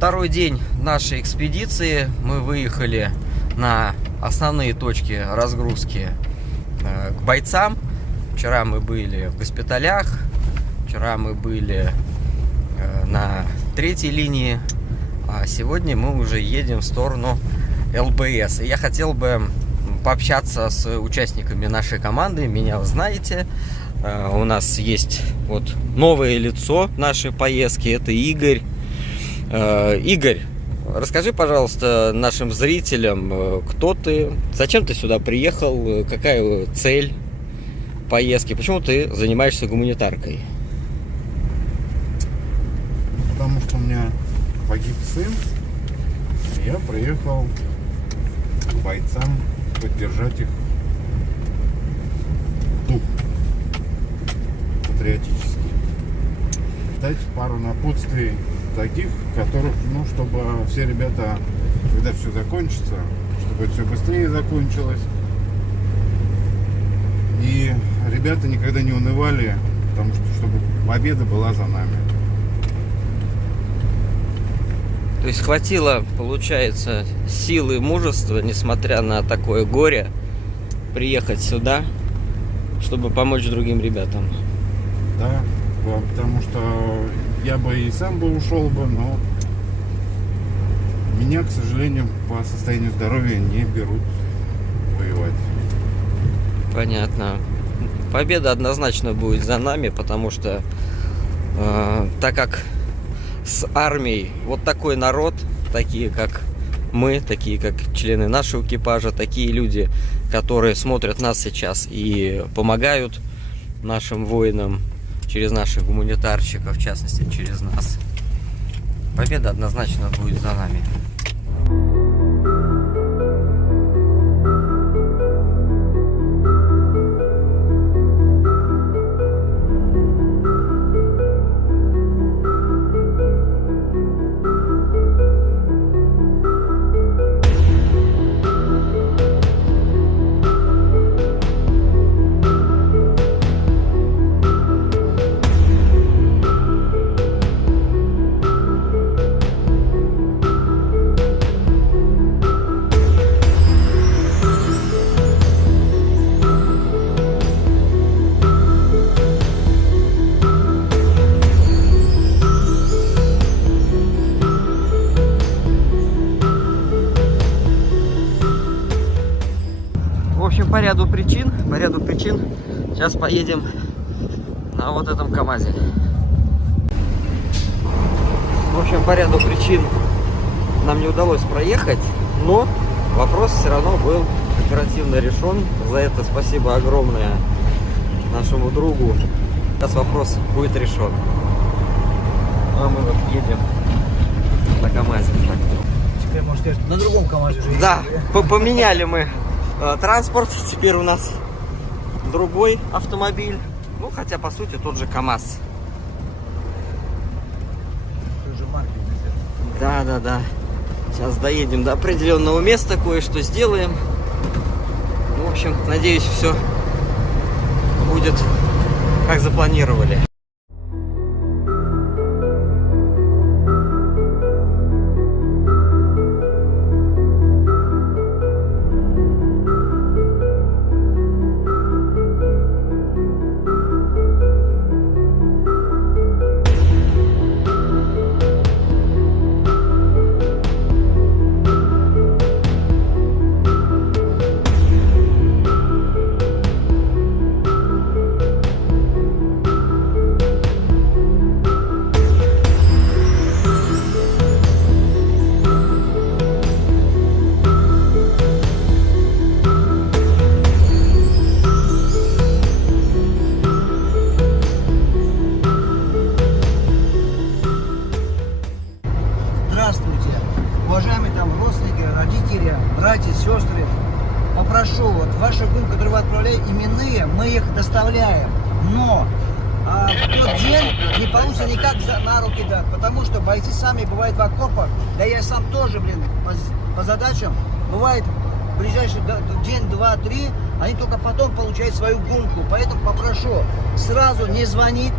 Второй день нашей экспедиции. Мы выехали на основные точки разгрузки к бойцам. Вчера мы были в госпиталях, вчера мы были на третьей линии, а сегодня мы уже едем в сторону ЛБС. И я хотел бы пообщаться с участниками нашей команды. Меня вы знаете. У нас есть вот новое лицо нашей поездки. Это Игорь. Игорь, расскажи, пожалуйста, нашим зрителям, кто ты, зачем ты сюда приехал, какая цель поездки, почему ты занимаешься гуманитаркой? Потому что у меня погиб сын, и я приехал к бойцам поддержать их дух патриотический, дать пару напутствий таких, которых, чтобы все ребята, когда все закончится, чтобы это все быстрее закончилось, и ребята никогда не унывали, потому что чтобы победа была за нами. То есть хватило, получается, силы и мужества, несмотря на такое горе, приехать сюда, чтобы помочь другим ребятам. Да, потому что я бы и сам бы ушел бы, но меня, к сожалению, по состоянию здоровья не берут воевать. Понятно. Победа однозначно будет за нами, потому что так как с армией вот такой народ, такие как мы, такие как члены нашего экипажа, такие люди, которые смотрят нас сейчас и помогают нашим воинам через наших гуманитарщиков, в частности через нас. Победа однозначно будет за нами. В общем, по ряду причин, сейчас поедем на вот этом КамАЗе. В общем, по ряду причин нам не удалось проехать, но вопрос все равно был оперативно решен. За это спасибо огромное нашему другу. Сейчас вопрос будет решен. А мы вот едем на КамАЗе. Теперь, можно сказать, на другом КамАЗе уже. Да, поменяли мы транспорт, теперь у нас другой автомобиль, ну хотя по сути тот же КамАЗ. Тоже марки. Да. Сейчас доедем до определенного места, кое-что сделаем. Ну, в общем, надеюсь, все будет как запланировали. Здравствуйте, уважаемые родственники, родители, братья, сестры. Попрошу, вот ваши группы, которые вы отправляете, именные, мы их доставляем. Но в тот день не получится никак на руки дать, потому что бойцы сами бывают в окопах, да я сам тоже, по задачам, бывает ближайший день, два, три, они только потом получают свою гумку. Поэтому попрошу сразу не звонить,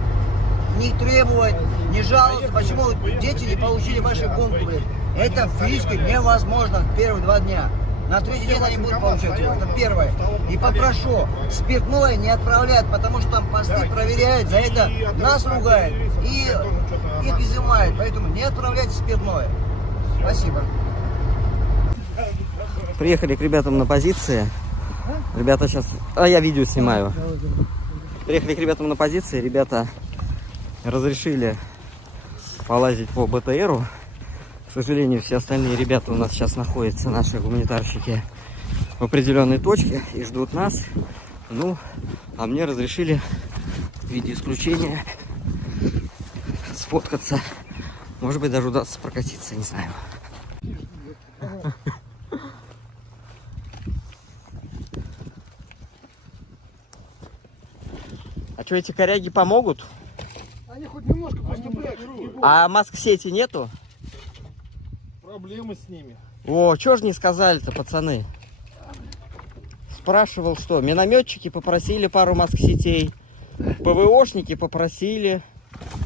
не требовать, не жаловаться, почему дети не получили ваши пункты. Это физически невозможно в первые 2 дня. На 3-й день они будут получать его. Это первое. И попрошу, спиртное не отправлять, потому что там посты проверяют, за это нас ругают и их изымают. Поэтому не отправляйте спиртное. Спасибо. Приехали к ребятам на позиции. Ребята сейчас... я видео снимаю. Приехали к ребятам на позиции. Ребята разрешили полазить по БТРу. К сожалению, все остальные ребята у нас сейчас находятся, наши гуманитарщики, в определенной точке и ждут нас. Ну, а мне разрешили в виде исключения сфоткаться. Может быть, даже удастся прокатиться, не знаю. А что, эти коряги помогут? Они хоть немножко поступают. А маск-сети нету? Проблемы с ними. О, чё ж не сказали-то, пацаны? Спрашивал, что минометчики попросили пару маск-сетей, ПВОшники попросили.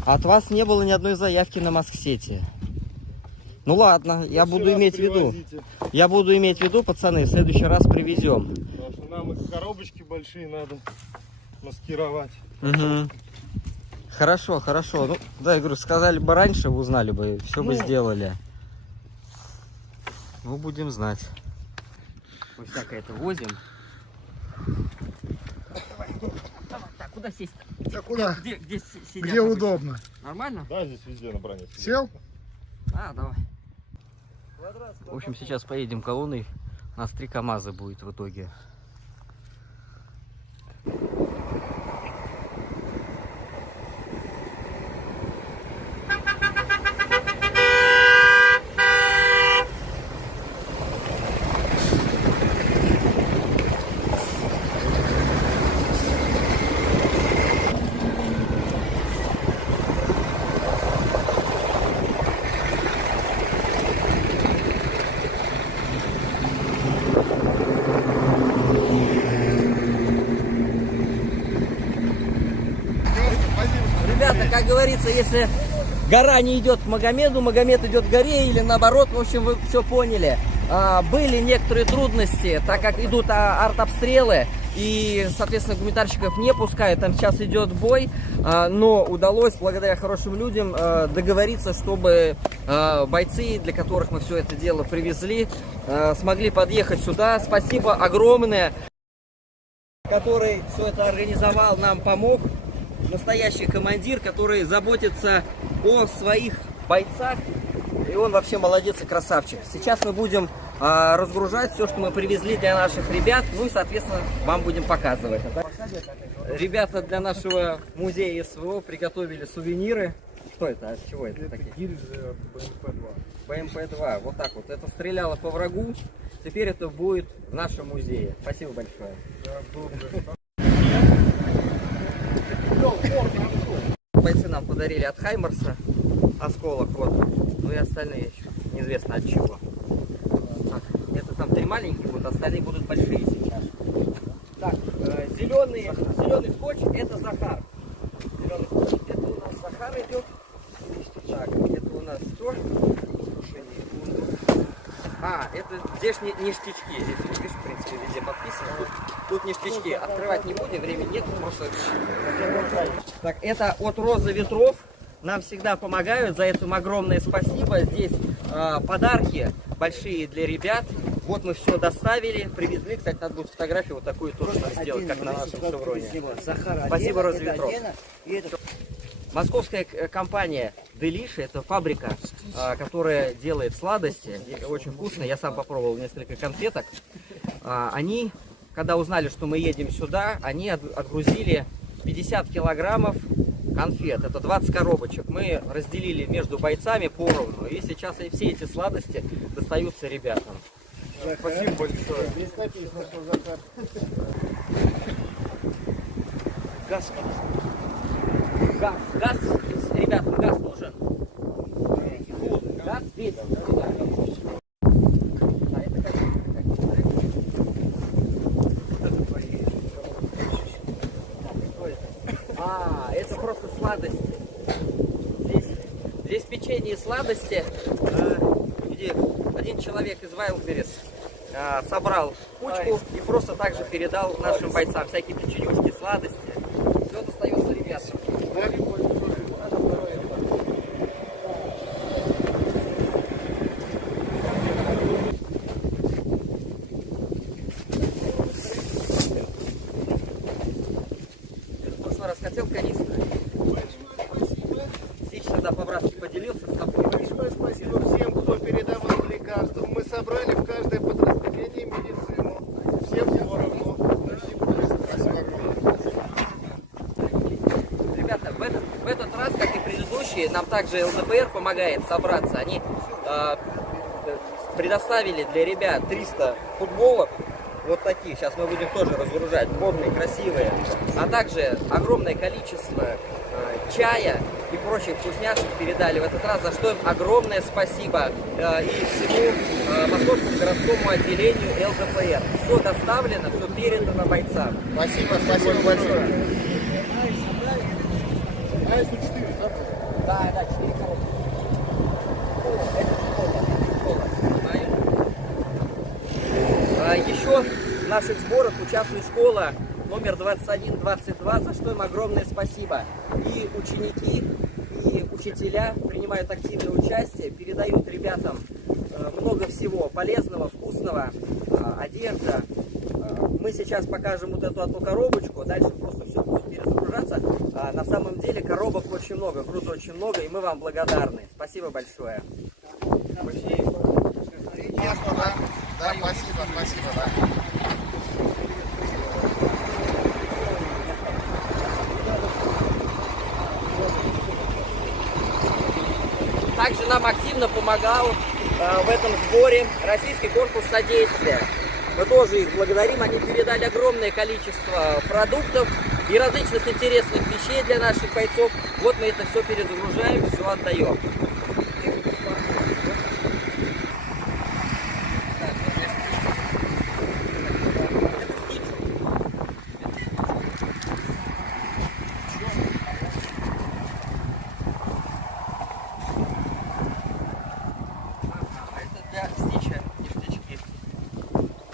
От вас не было ни одной заявки на маск-сети. Ну ладно, я буду иметь в виду. Я буду иметь в виду, пацаны, в следующий раз привезем. Потому что нам их коробочки большие надо маскировать. Угу. Хорошо, хорошо. Ну, да, я говорю, сказали бы раньше, узнали бы, все бы сделали. Ну, будем знать. Мы всякое это возим. Давай. Так, куда сесть-то? Да куда? Где сидят? Где удобно? Нормально? Да, здесь везде на броне. Сел? Давай. В общем, сейчас поедем колонной. У нас 3 КАМАЗа будет в итоге. Ребята, как говорится, если гора не идет к Магомеду, Магомед идет к горе, или наоборот, в общем, вы все поняли. Были некоторые трудности, так как идут артобстрелы, и, соответственно, гуманитарщиков не пускают, там сейчас идет бой, но удалось, благодаря хорошим людям, договориться, чтобы бойцы, для которых мы все это дело привезли, смогли подъехать сюда. Спасибо огромное, который все это организовал, нам помог. Настоящий командир, который заботится о своих бойцах. И он вообще молодец и красавчик. Сейчас мы будем разгружать все, что мы привезли для наших ребят. Ну и, соответственно, вам будем показывать. Ребята для нашего музея СВО приготовили сувениры. Что это? От чего это такие? Гильзы БМП-2. БМП-2. Вот так вот. Это стреляло по врагу. Теперь это будет в нашем музее. Спасибо большое. Бойцы нам подарили от Хаймарса осколок, вот, ну и остальные еще неизвестно от чего. Так, это там 3 маленькие будут, остальные будут большие сейчас. Так, зеленый скотч, это Захар. Зеленый скотч, это у нас Захар идет. Так, это у нас что? Это здесь ништячки. Здесь, видишь, в принципе, везде подписано. Тут ништячки. Открывать не будем, времени нет, просто... Так, это от Розы Ветров. Нам всегда помогают, за это им огромное спасибо. Здесь подарки большие для ребят. Вот мы все доставили, привезли. Кстати, надо будет фотографию вот такую тоже сделать, как на нашем шевроне. Спасибо, Роза Ветров. Московская компания Делиши, это фабрика, которая делает сладости, очень вкусно. Я сам попробовал несколько конфеток. Они, когда узнали, что мы едем сюда, они отгрузили 50 килограммов конфет. Это 20 коробочек. Мы разделили между бойцами поровну. И сейчас все эти сладости достаются ребятам. Спасибо большое. Здесь написано, что Захар. Газ. Газ, ребята, газ нужен? Газ здесь. Это просто сладости. печенье и сладости. Где один человек из Вайлдберрис собрал кучку и просто так же передал нашим бойцам всякие печенюшки, сладости. Все достается ребятам. В прошлый раз хотел канистру. Сейчас да, по-братски поделился с тобой. Большое спасибо всем, кто передавал лекарства. Мы собрали в каждое подразделение медицину. Всем поровну. Спасибо огромное. Ребята, в этот раз, как и предыдущие, нам также ЛДПР помогает собраться. Они предоставили для ребят 300 футболок, вот таких, сейчас мы будем тоже разгружать, модные, красивые, а также огромное количество чая и прочих вкусняшек передали в этот раз, за что им огромное спасибо и всему Московскому городскому отделению ЛДПР. Все доставлено, все передано бойцам. Спасибо большое. Да, 4 коробки. Еще в наших сборах участвует школа номер 2122, за что им огромное спасибо. И ученики, и учителя принимают активное участие, передают ребятам много всего полезного, вкусного, одежда. Мы сейчас покажем вот эту одну коробочку, дальше просто все будет перезагружаться. На самом деле коробок очень много, груза очень много, и мы вам благодарны. Спасибо большое. Да, спасибо, да. Также нам активно помогал в этом сборе Российский корпус содействия. Мы тоже их благодарим, они передали огромное количество продуктов и различных интересных вещей для наших бойцов. Вот мы это все перезагружаем, все отдаем.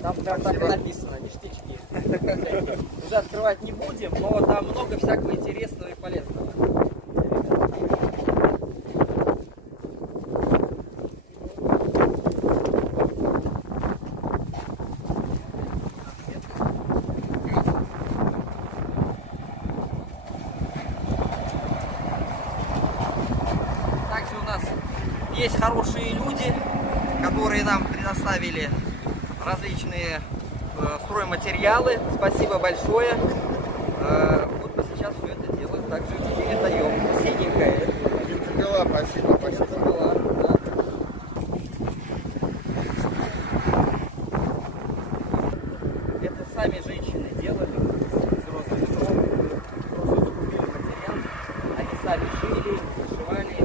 Там прям так и написано, ништячки. Уже открывать не будем, но там много всякого интересного и полезного. Также у нас есть хорошие люди, которые нам предоставили различные стройматериалы. Спасибо большое. Вот мы сейчас все это делаем, также передаем. Синенькое. Бензопила, спасибо. Бензопила, да. Это сами женщины делали из розовых дров. Просто закупили материал. Они сами шили, зашивали.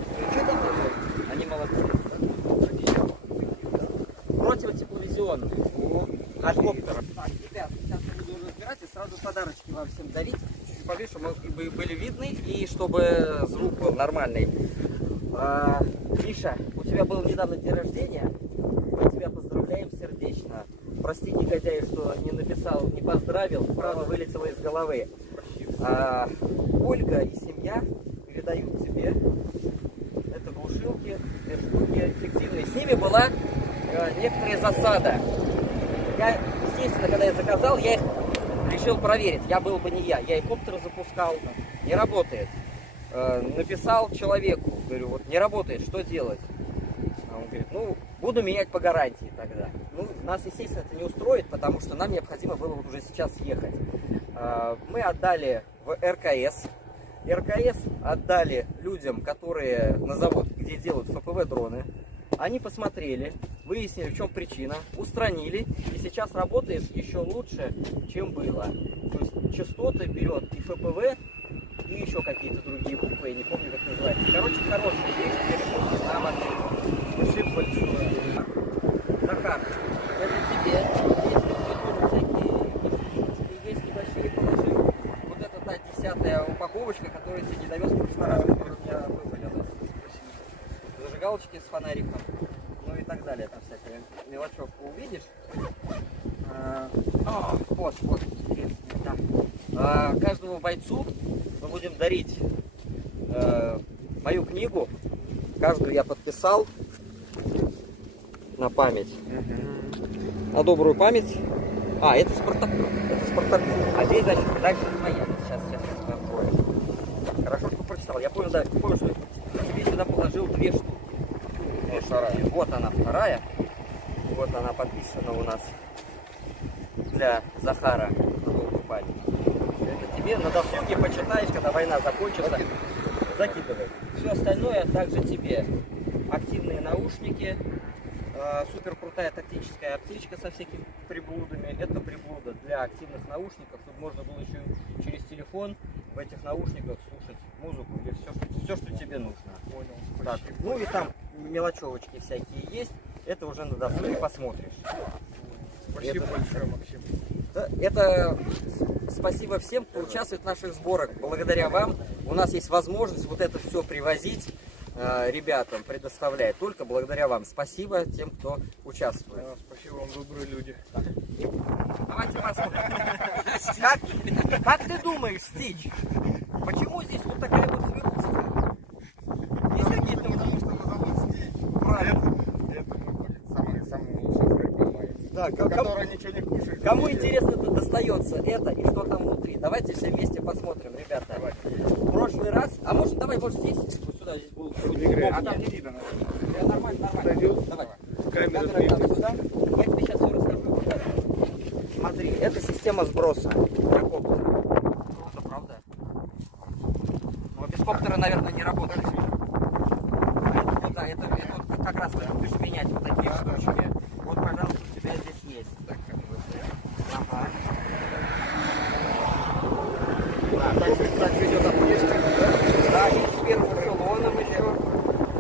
Они молодцы. Противотепловизионный. От коптера. Так, ребят, сейчас я буду уже разбирать и сразу подарочки вам всем дарить. Чуть повыше, чтобы мы были видны и чтобы звук был нормальный. Миша, у тебя был недавно день рождения. Мы тебя поздравляем сердечно. Прости, негодяй, что не написал, не поздравил, право вылетело из головы. Ольга и семья передают тебе. Это глушилки, это штуки эффективные. С ними была некоторая засада. Я, естественно, когда я заказал, я их решил проверить. Я был бы не я и коптер запускал, не работает. Написал человеку, говорю, вот не работает, что делать? А он говорит, ну, буду менять по гарантии тогда. Ну, нас, естественно, это не устроит, потому что нам необходимо было вот уже сейчас ехать. Мы отдали в РКС. РКС отдали людям, которые на завод, где делают ФПВ-дроны. Они посмотрели, выяснили, в чем причина, устранили, и сейчас работает еще лучше, чем было. То есть частоты берет и ФПВ, и еще какие-то другие буквы, я не помню, как называется. Короче, хорошая вещь, переходит нам от. Спасибо большое. Захар, это тебе. Здесь тоже всякие есть небольшие положи. Вот это та 10-я упаковочка, которую я тебе не довез в прошлый раз, которую у меня вывалилась. зажигалочки с фонариком, ну и так далее. Там всякая мелочевку увидишь. Вот, интересно, да. Каждому бойцу мы будем дарить мою книгу. Каждую я подписал на память. На добрую память. Это Спартаку. Это Спартаку. А здесь, значит, дальше моя. Сейчас мы откроем. Хорошо, что прочитал. Я помню, что тебе сюда положил 2 штуки. Вот она, вторая. Вот она подписана у нас для Захара. На добрую память. Это тебе на досуге почитаешь, когда война закончится. Закидывай. Все остальное также тебе. Активные наушники. Супер крутая тактическая аптечка со всякими приблудами. Это приблуда для активных наушников, чтобы можно было еще через телефон в этих наушниках слушать музыку или все, что тебе нужно. Понял, Так, спасибо. ну и там мелочевочки всякие есть. Это уже на досуге посмотришь. Спасибо большое, Максим. Это спасибо всем, кто участвует в наших сборах. Благодаря вам у нас есть возможность вот это все привозить ребятам, предоставлять. Только благодаря вам. Спасибо тем, кто участвует. Спасибо вам, добрые люди. Давайте посмотрим. Как ты думаешь, Стич, почему здесь вот такая вот зверушка? Есть какие-то... Потому что его зовут Стич. Это мой самый лучший знакомый. Да, Который ничего не кушает. Кому интересно, достается это и что там внутри. Давайте все вместе посмотрим, ребята. В прошлый раз, может здесь, вот сюда, здесь будут удобнее. А там не видно. Нормально. Давай. Камера Камера сюда. Я тебе сейчас все расскажу. Смотри, это система сброса. Круто, правда? Но без коптера, наверное, не работает. Да, это вот как раз ты будешь менять вот такие штучки. Вот, пожалуйста, у тебя здесь есть. Ага. Так идет аптечка. Да, и с первым эшелоном еще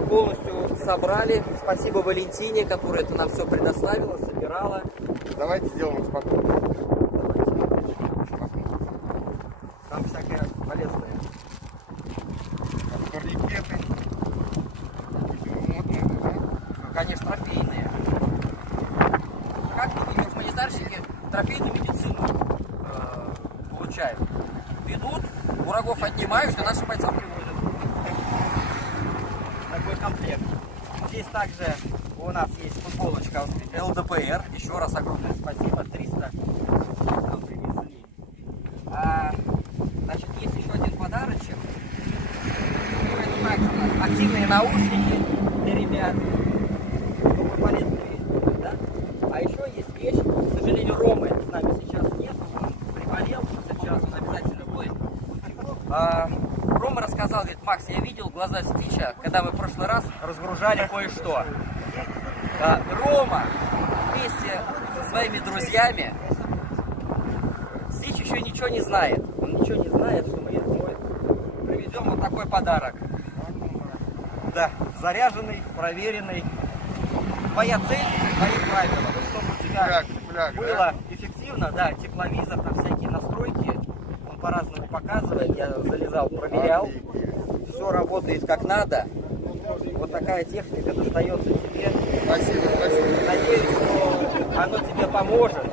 полностью собрали. Спасибо Валентине, которая это нам все предоставила, собирала. Давайте сделаем спокойно. Там всякое полезное. Турникеты. Модные, да? Конечно, трофейные. Как мы, гуманитарщики, трофейную медицину получаем. Ведут, у врагов отнимают, и нашим бойцам приводят. Такой комплект. Здесь также у нас есть футболочка ЛДПР. Еще раз огромное спасибо. 300 нам привезли. Значит, есть еще один подарочек. Это также у нас активные наушники для ребят. Только полезные вещи, да? А еще есть вещь, к сожалению, Ромы с нами сейчас нет. Он приболел, сейчас он обязательно будет. Рома рассказал, говорит: Макс, я видел глаза Стича, когда мы в прошлый раз разгружали кое-что. Рома вместе со своими друзьями, Стич еще ничего не знает. Он ничего не знает, что мы привезем вот такой подарок. Да, заряженный, проверенный. Твоя цель, твои правила. Вот чтобы у тебя было эффективно, да, тепловизор, там всякие настройки. Он по-разному показывает. Я залезал, проверял. Все работает как надо. Вот такая техника достается тебе. Спасибо. Надеюсь, что оно тебе поможет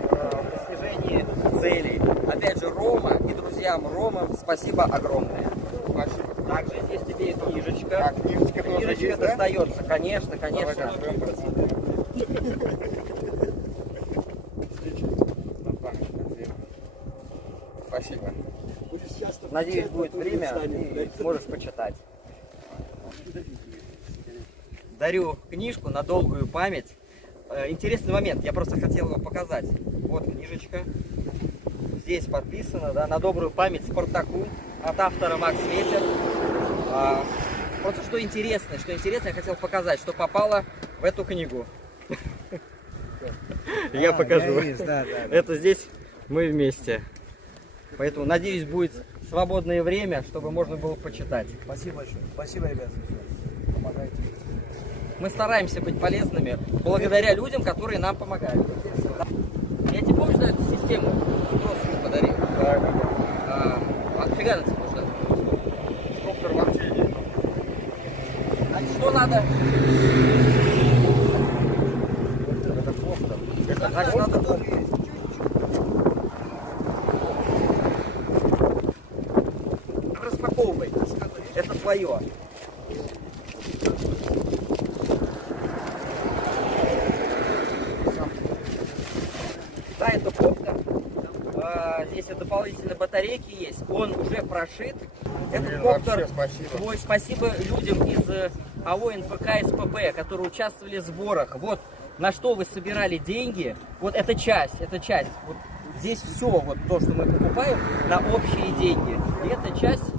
в достижении целей. Опять же, Рома и друзьям Рома спасибо огромное. Спасибо. Также здесь тебе и книжечка. Книжечка тоже есть, да? достается, конечно. Давай откроем, посмотрим. Спасибо. Надеюсь, будет время и сможешь почитать. Дарю книжку на долгую память. Интересный момент, я просто хотел его показать. Вот книжечка. Здесь подписано, да, на добрую память Спартаку от автора Макс Ветер. Просто что интересно, я хотел показать, что попало в эту книгу. Я покажу. Это здесь мы вместе. Поэтому, надеюсь, будет свободное время, чтобы можно было почитать. Спасибо большое. Спасибо, ребята. Помогайте. Мы стараемся быть полезными благодаря людям, которые нам помогают. Я тебе помню, что эту систему просто подарил? Отфига на тебе нужно? Доктор вообще нет. Значит, Что надо? Это кофта. Это значит надо кофту. Распаковывай. Это твое. Да, это кофта. Здесь вот дополнительные батарейки есть. Он уже прошит. Этот коптер. Ой, спасибо людям из АО НПК СПБ, которые участвовали в сборах. Вот на что вы собирали деньги. Вот эта часть. Вот здесь все, вот то, что мы покупаем, на общие деньги. И эта часть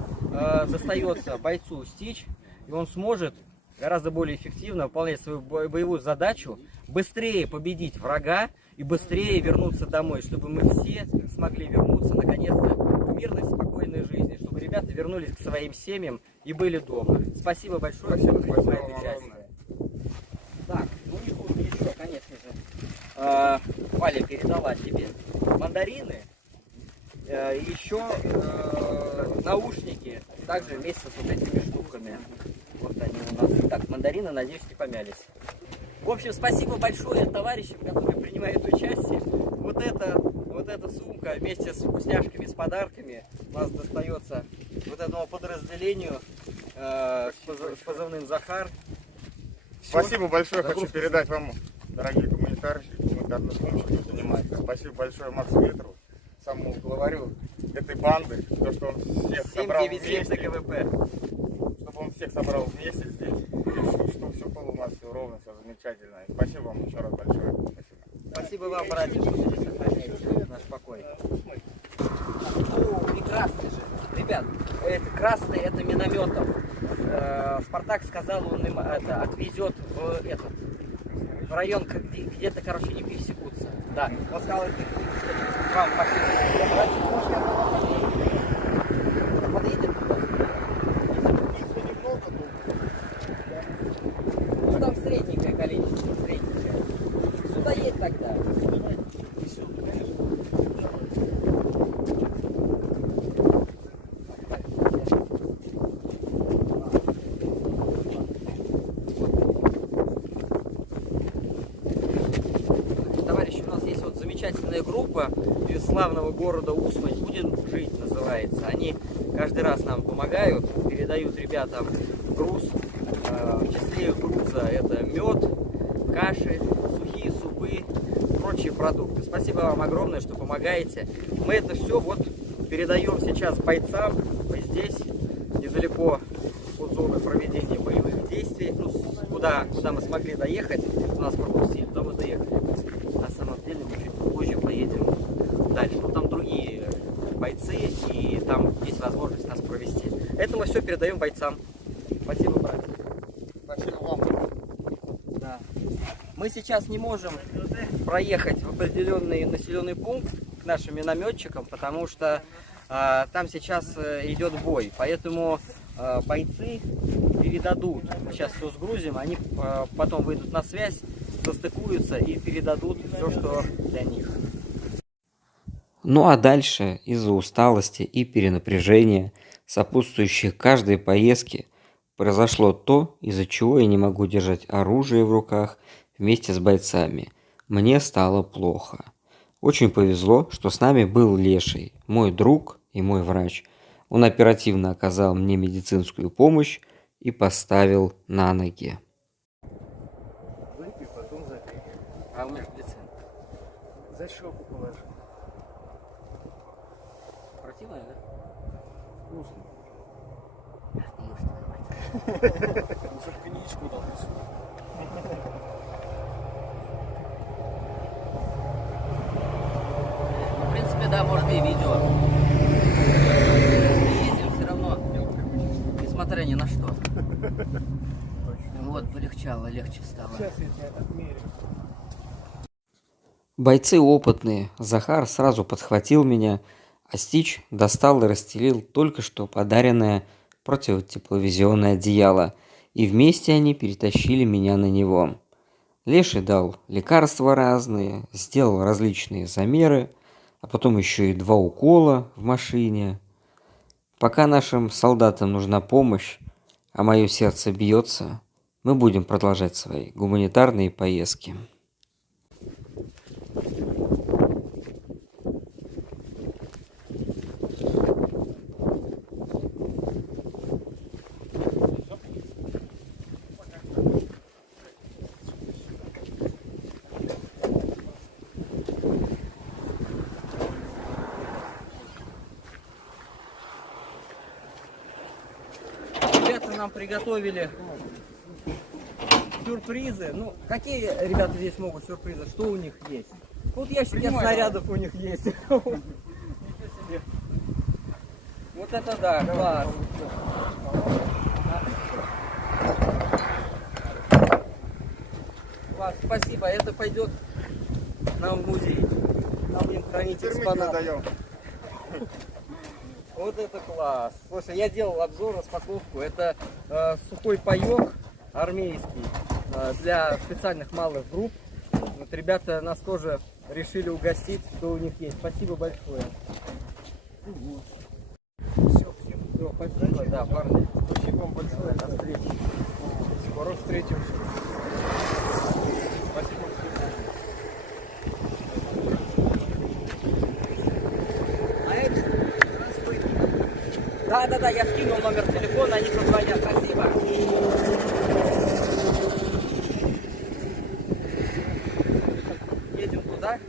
достается бойцу Стич, и он сможет гораздо более эффективно выполнять свою боевую задачу, быстрее победить врага и быстрее вернуться домой, чтобы мы все смогли вернуться наконец-то в мирной, спокойной жизни, чтобы ребята вернулись к своим семьям и были дома. Спасибо большое, всем принимает участие. Так, ну и тут еще, конечно же, Валя передала тебе мандарины, еще наушники, также вместе с вот этими штуками. Вот они у нас. Так, мандарины, надеюсь, не помялись. В общем, спасибо большое товарищам, которые принимают участие. Вот эта сумка вместе с вкусняшками, с подарками у нас достается вот этому подразделению с позывным Захар. Спасибо большое, хочу передать вам, дорогие гуманитарные помощи, кто занимается. Спасибо большое Максу Ветрову, самому главарю этой банды, то, что он всех собрал вместе, чтобы он всех собрал вместе здесь, что все было у нас все ровно, все замечательно. И спасибо вам еще раз большое. Спасибо вам, братья, что вы здесь сохраняете наш покой. О, прекрасный же. Ребят, это красный, это минометом. Спартак сказал, он им это отвезет в район, где-то, короче, не пересекутся. Да, он сказал, это вам пошли. Подъедет? Ну там средненькое количество, средненькое. Сюда едь тогда. Товарищи, у нас есть вот замечательная группа из славного города Усмань. Будем жить, называется. Они каждый раз нам помогают, передают ребятам груз. В числе их груза это мед, каши, сухие супы, прочие продукты. Спасибо вам огромное, что помогаете. Мы это все вот передаем сейчас бойцам. Мы здесь, недалеко от зоны проведения боевых действий. Ну, куда мы смогли доехать, у нас пропустили, туда мы доехали. На самом деле мы чуть позже поедем дальше. Но там другие бойцы, и там есть возможность нас провести. Это мы все передаем бойцам. Спасибо, брат. Спасибо вам. Да. Мы сейчас не можем проехать в определенный населенный пункт к нашим минометчикам, потому что там сейчас идет бой. Поэтому бойцы передадут, сейчас все сгрузим, они потом выйдут на связь, состыкуются и передадут все, что для них. Ну а дальше из-за усталости и перенапряжения, сопутствующих каждой поездке, произошло то, из-за чего я не могу держать оружие в руках вместе с бойцами. Мне стало плохо. Очень повезло, что с нами был Леший, мой друг и мой врач. Он оперативно оказал мне медицинскую помощь и поставил на ноги. Выпей, потом запей. А у меня глицин. За щеку положи. Противное, да? Вкусно. Чтобы коньячку дал. В принципе, да, можно и видео. Ездим все равно, несмотря ни на что. Вот, полегчало, легче стало. Сейчас я тебя отмерю. Бойцы опытные, Захар сразу подхватил меня, а Стич достал и расстелил только что подаренное противотепловизионное одеяло, и вместе они перетащили меня на него. Леший дал лекарства разные, сделал различные замеры, а потом еще и 2 укола в машине. Пока нашим солдатам нужна помощь, а мое сердце бьется, мы будем продолжать свои гуманитарные поездки. Ребята нам приготовили сюрпризы. Ну, какие ребята здесь могут сюрпризы? Что у них есть? Вот ящики снарядов у них есть. Ничего себе. Вот это да, класс. Класс, спасибо. Это пойдет нам в музей. Там будем хранить экспонаты. Вот это класс. Слушай, я делал обзор, распаковку. Это сухой паёк армейский для специальных малых групп. Вот ребята нас тоже решили угостить, что у них есть. Спасибо большое. Все, спасибо, да, парни. Спасибо вам большое. До встречи. Скоро встретимся. Спасибо. Да, я скинул номер телефона, они позвонят. Спасибо. Едем туда,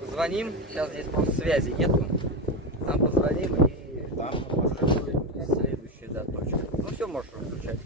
позвоним. Сейчас здесь просто связи нету. Там позвоним и там следующая точка. Ну все, можешь выключать.